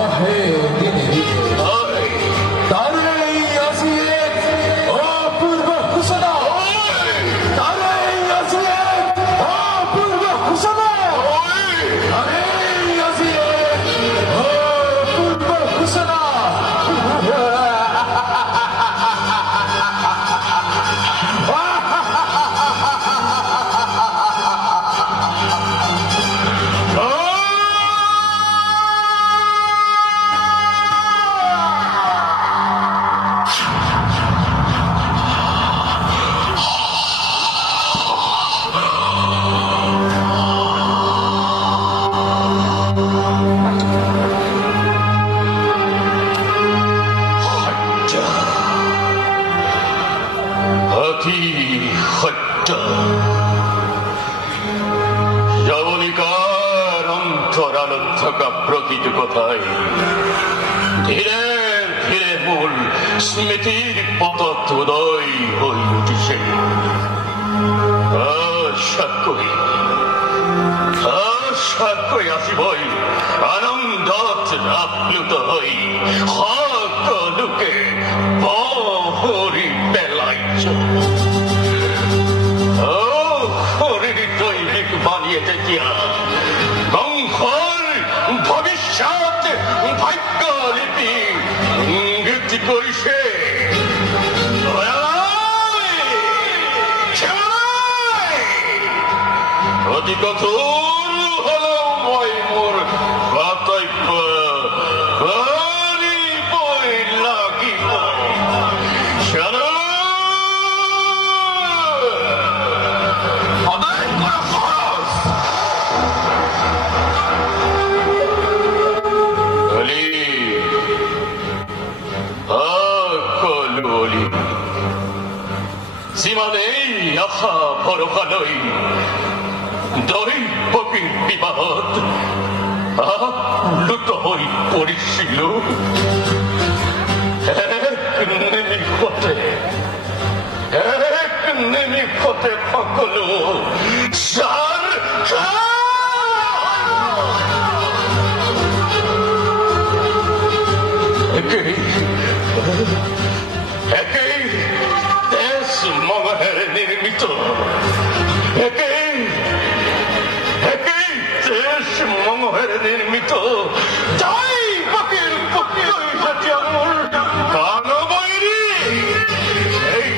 আহে দিনে তারে আসিয়ে অপূর্ব ঘোষণা তারে আসিয়ে অপূর্ব ঘোষণা তারে আসিয়ে অপূর্ব ঘোষণা যবনিকার অন্তরাল থাকা প্রকৃত কথায় ধীরে ধীরে মূল স্মৃতির পথ উদয় হয়ে উঠেছে। আশা করি আসি বই আনন্দত আপ্লুত হই সকলোকে বহরি পেলাইছ। দৈনিক বানিয়ে দেখিয়া বংশর ভবিষ্যৎ ভাগ্যলিপি ইঙ্গিত করিছে। অতি কঠোর হলো মই মোর কর্তব্য করিবই লাগিব। সীমানেই আশা ভরসা লৈ দৈবকীৰ বিবাহত আপ্লুত হৈ পৰিছিলো। এক নিমিষতে সকলো একেই দেশ মঙহেৰে নিৰ্মিত একেই দেশ মঙহেৰে নিৰ্মিত দৈবকীৰ পুত্ৰই যেতিয়া মোৰ কানবৈৰী এই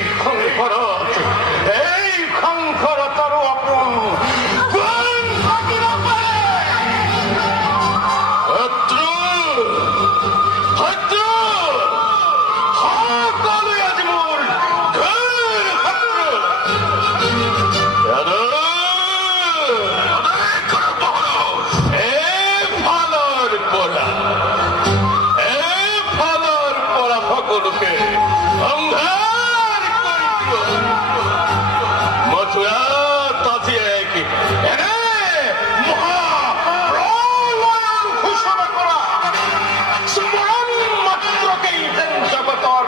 সংসাৰত আৰু আপোন কোন থাকিব পাৰে? সকলোৱে আজি মোৰ সকলোকে সংহাৰ কৰি দিও। মথুৰাত আজি এক এনে মহাপ্ৰলয়ৰ ঘোষণা কৰা স্মৰণ মাত্ৰকেই যেন জগতৰ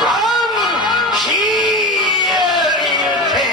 প্ৰাণ শিয়ৰি উঠে।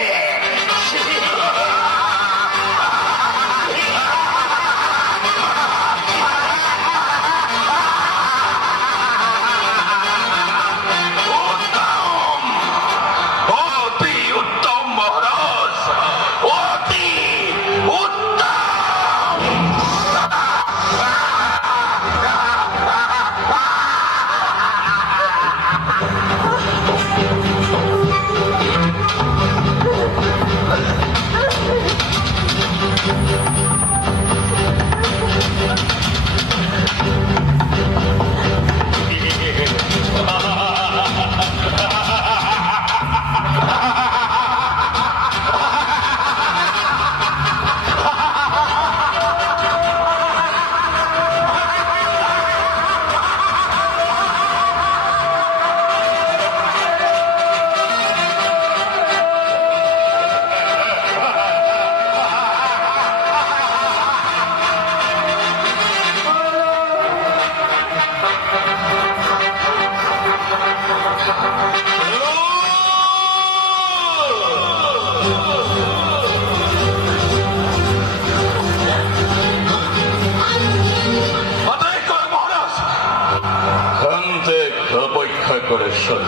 পৰীক্ষা কৰে চোন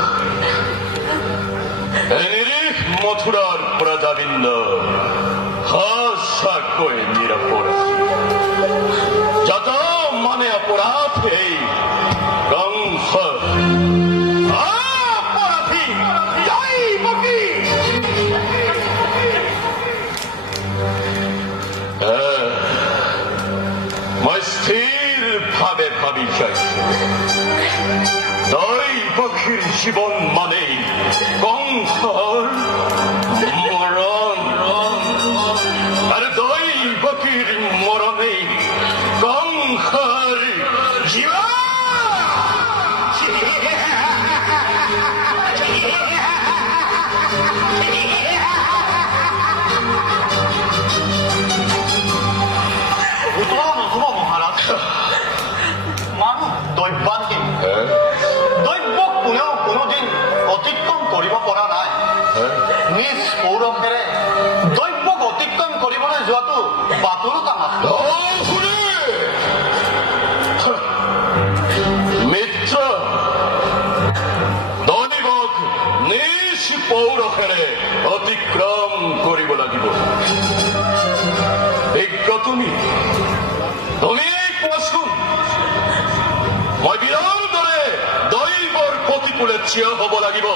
নিৰীহ মথুৰাৰ প্ৰজাবৃন্দ সঁচাকৈ নিৰপৰাধী যত মানে অপৰাধ এই কংস অপৰাধী যাইবকি মই স্থিৰ ভাৱে ভাবি চাইছো দৈবকীৰ জীৱন মানেই কংসৰ মৰণ আৰু দৈবকীৰ মৰণেই কংসৰ জীবন উত্তৰা নহব মহাৰাজ মানুহ দৈব্যানহীন দৈব্যক কোনেও কোনোদিন অতিক্ৰম কৰিব পৰা নাই নিজ পৌৰসেৰে দৈব্যক অতিক্ৰম কৰিবলৈ যোৱাটো বাতুৰতা মাত্ৰ মিত্ৰ দৈবক নিজ পৌৰসেৰে অতিক্ৰম কৰিব লাগিব বিজ্ঞ তুমি কোৱাচোন মই বীৰৰ দৰে দৈবৰ প্ৰতিকূলে থিয় হ'ব লাগিব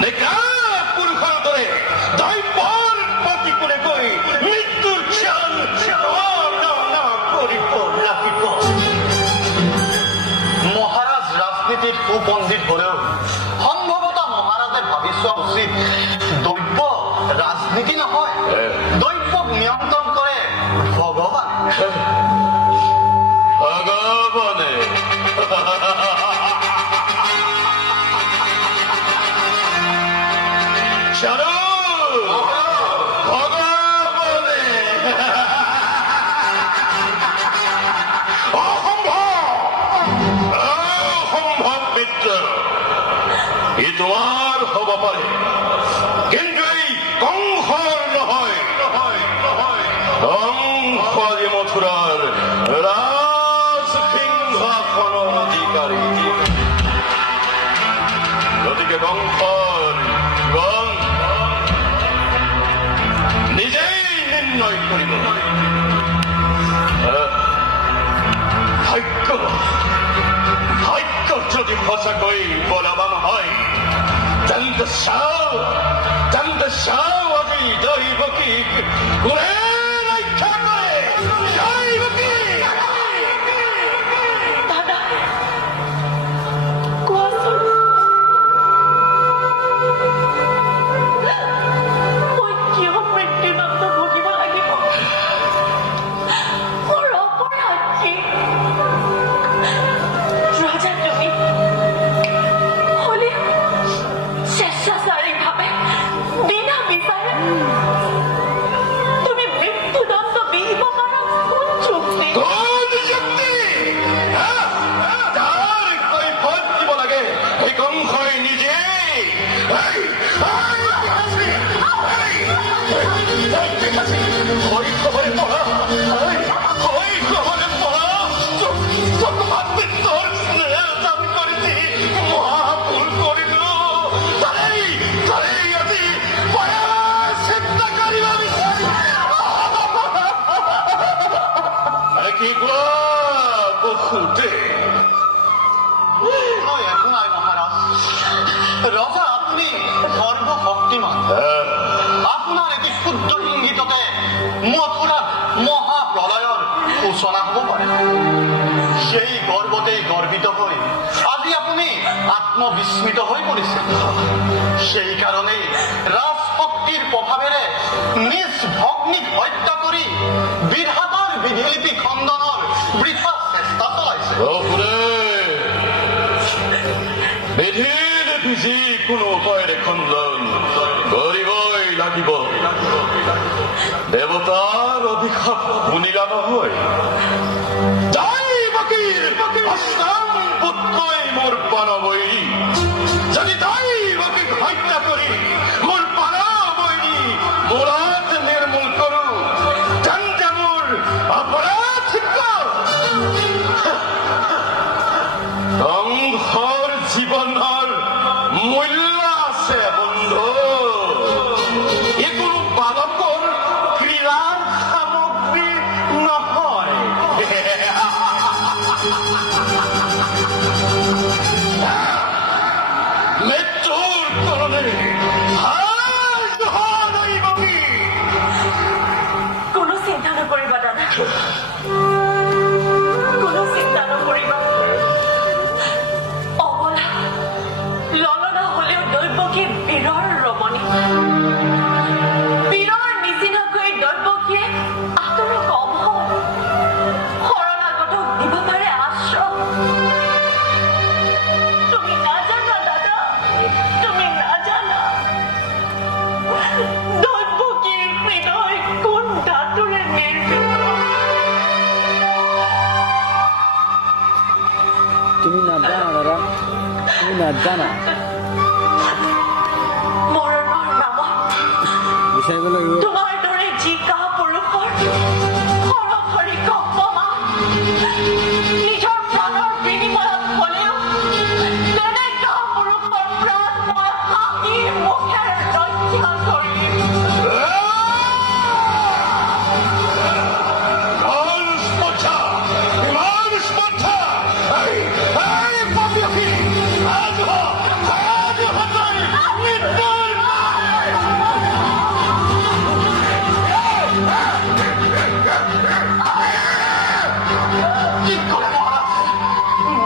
নে পুৰুষৰ দৰে দৈবৰ প্ৰতিকূলে গৈ মৃত্যুৰ ক্ষণ কৰিব লাগিব মহাৰাজ ৰাজনীতিত সুপণ্ডিত হলেও সম্ভৱতঃ মহাৰাজে ভাবি চোৱা উচিত দৈব্য ৰাজনীতি নহয় দৈব্যক নিয়ন্ত্ৰণ কৰে ভগৱান ভগৱানে চলো ভগৱানে অসম্ভৱ মিত্ৰ ই তোমাৰ হ'ব পাৰে কিন্তু এই কংসৰ নহয় কংস যে মথুৰাৰ ৰাজসিংহাসনৰ অধিকাৰী গতিকে কংসৰ জীৱন নিজেই নিৰ্ণয় কৰিব ভাগ্য যদি সঁচাকৈ বলৱান হয় তেন্তে চাও আজি দৈবকীক কোনে ৰক্ষা কৰে দৈবকীক দাদা কোৱাচোন মই কিয় মৃত্যুদণ্ড ভুগিব লাগিব মোৰ অপৰাধ কি ৰজা তুমি হলেও স্বেচ্ছাচাৰীভাৱে বিনা বিচাৰে তুমি মৃত্যুদণ্ড বিহিব পাৰা কোন যুক্তি কোন যুক্তি তাৰ কৈফত দিব লাগে সেই কংসই নিজে শৈশৱৰে পঢ়া ভাতৃত্বৰ স্নেহ দান কৰিছি মহাভুল কৰিলো তাৰেই আজি চিন্তা কৰিব বিচাৰি কি কোৱা বসুতে একো নাই মহাৰাজ ৰজা আপুনি সৰ্বশক্তিমান আপোনাৰ এটি ক্ষুদ্ৰ ইংগিততে মথুৰাত মহাপ্ৰলয়ৰ সূচনা হ'ব পাৰে সেই গৰ্বতেই গৰ্বিত হৈ আজি আপুনি আত্মবিস্মিত হৈ পৰিছে সেই কাৰণেই ৰাজশক্তিৰ প্ৰভাৱেৰে নিজ ভগ্নীক হত্যা কৰি বিধাতাৰ বিধিলিপি খণ্ডনৰ বৃথা চেষ্টা চলাইছে বিধিৰ যিকোনো উপায়েৰে খণ্ডন কৰিবই লাগিব দেৱতাৰ অভিশাপ শুনিলা নহয় অষ্টম পুত্ৰই মোৰ পানবৈৰী যদি দৈবকীক হত্যা কৰি মোৰ পানবৈৰী মূৰত নিৰ্মূল কৰো তেন্তে মোৰ অপৰাধ কংসৰ জীৱন জীৱনৰ মূল্য আছে বন্ধু। ই কোনো বালকৰ ক্ৰীড়াৰ সামগ্ৰী নহয়। মৃত্যুৰ তৰণে কোনো চিন্তা নকৰিবা দাদা, কোনো চিন্তা নকৰিবা। অবলা ললনা হলেও দৈৱকী বীৰৰ ৰমণী। বীৰৰ নিচিনাকৈ দৈৱকীয়ে আঁতৰি কম হয়, শৰণাগতক দিব পাৰে আশ্ৰয়। তুমি নাজানা দাদা, তুমি নাজানা দৈৱকীৰ হৃদয় কোন ধাতুৰে নিৰ্মিত। তুমি নাজানা দাদা, তুমি নাজানা মৰণৰ নামত বিচাৰিব লাগিব। তোমাৰ দৰে যি কাপুৰুষৰ সৰসৰী কম্পমা নিজৰ প্ৰাণৰ বিনিময়ত হলেও তেনে কাপুৰুষৰ প্ৰাণ মই হাঁহিৰ মুখেৰে ৰক্ষা কৰিম। কি কৰে মহাৰাজ?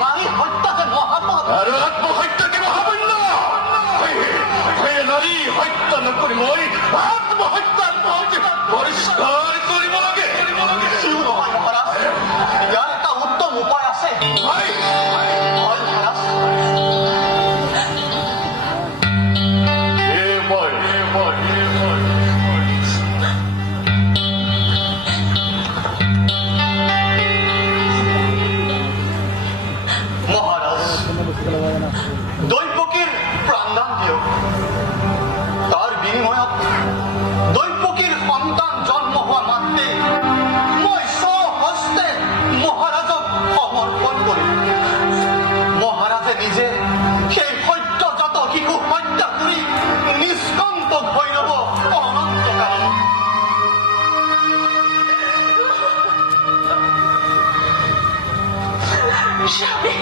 নাৰী হত্যা যে মহাপাপ। আৰু আত্মহত্যা কি মহাপুণ্য? নাৰী হত্যা নকৰি মই আত্মহত্যাৰ পথ পৰিষ্কাৰ কৰিব লাগে। কিয় নহয় মহাৰাজ? ইয়াৰ এটা উত্তম উপায় আছে। হয় মহাৰাজ। মহাৰাজ দৈৱকীৰ প্ৰাণদান দিয়ক। তাৰ বিনিময়ত দৈৱকীৰ সন্তান জন্ম হোৱা মাত্ৰে মই স্বহস্তে মহাৰাজক সমৰ্পণ কৰিম। মহাৰাজে নিজে সেই সদ্যজাত শিশু হত্যা কৰি নিষ্কম্পক হৈ ৰ'ব অনন্তকাল। স্বামী,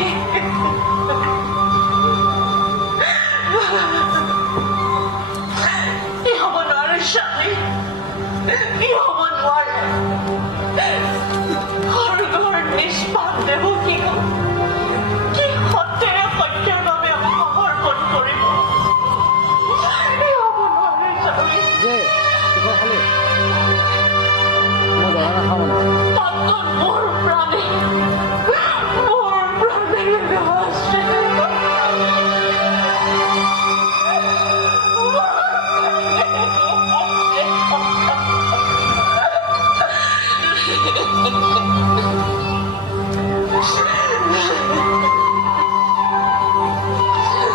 ই হ'ব নোৱাৰে স্বামী, ই হ'ব নোৱাৰে। সৰ্গৰ নিষ্পাপ দেৱকীক কি সত্যেৰে সত্যৰ বাবে সমৰ্পণ কৰিব? ই হ'ব নোৱাৰে স্বামী। যে কিবা খালি মই জনা নাখাওঁ মানে। তাতকৈ মোৰ প্ৰাণেৰে আছে।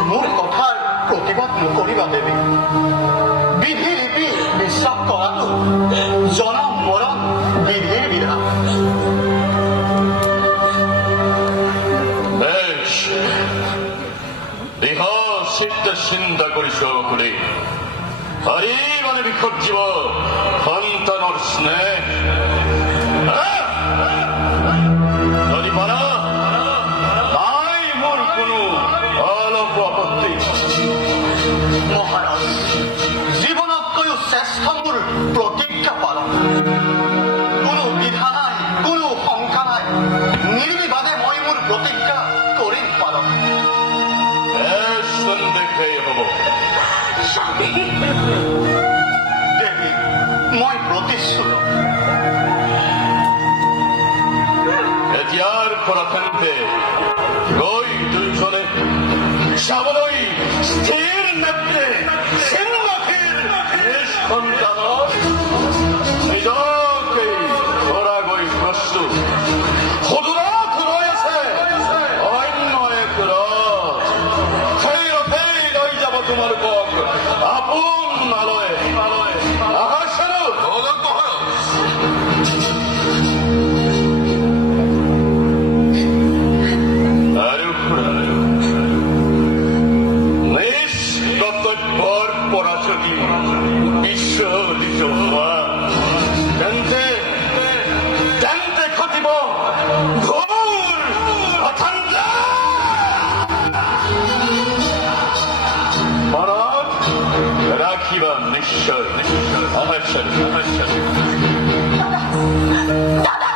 মোৰ কথাৰ প্ৰতিবাদ নকৰিবা দেৱী। বিধি ৰীতি বিশ্বাস কৰাটো জনম মৰণ বিধিৰ বিধান। বেশ দেহ সিদ্ধ চিন্তা কৰিছ বুলি হৰি মানে বিসৰ্জিব সন্তানৰ স্নেহ যদি পাৰা তাই মোৰ কোনো অলপ আপত্তি। মহাৰাজ জীৱনতকৈও শ্ৰেষ্ঠ মোৰ প্ৰতিজ্ঞা পালন। কোনো দ্বিধা নাই, কোনো শংকা নাই, নিৰ্বিবাদে মই মোৰ প্ৰতিজ্ঞা কৰিম পালন। বেশ সন্দেহেই হ'ব। স্বামী, দেৱী মই প্ৰতিশ্ৰুত। এতিয়াৰ পৰা তেন্তে গৈ দুয়োজনে চাবলৈ স্থিৰ নেত্ৰে চিন্মখীৰ নিজ সন্তানৰ নিজকেই ধৰাকৈ প্ৰস্তুত। সদূৰত ৰৈ আছে অন্য এক ৰথ। সেই ৰথেই লৈ যাব তোমালোকক আপোনলৈ। আহাচনো আৰু ৰাখিবা নিশ্চয় নিশ্চয় অৱশ্যে অৱশ্যে দাদা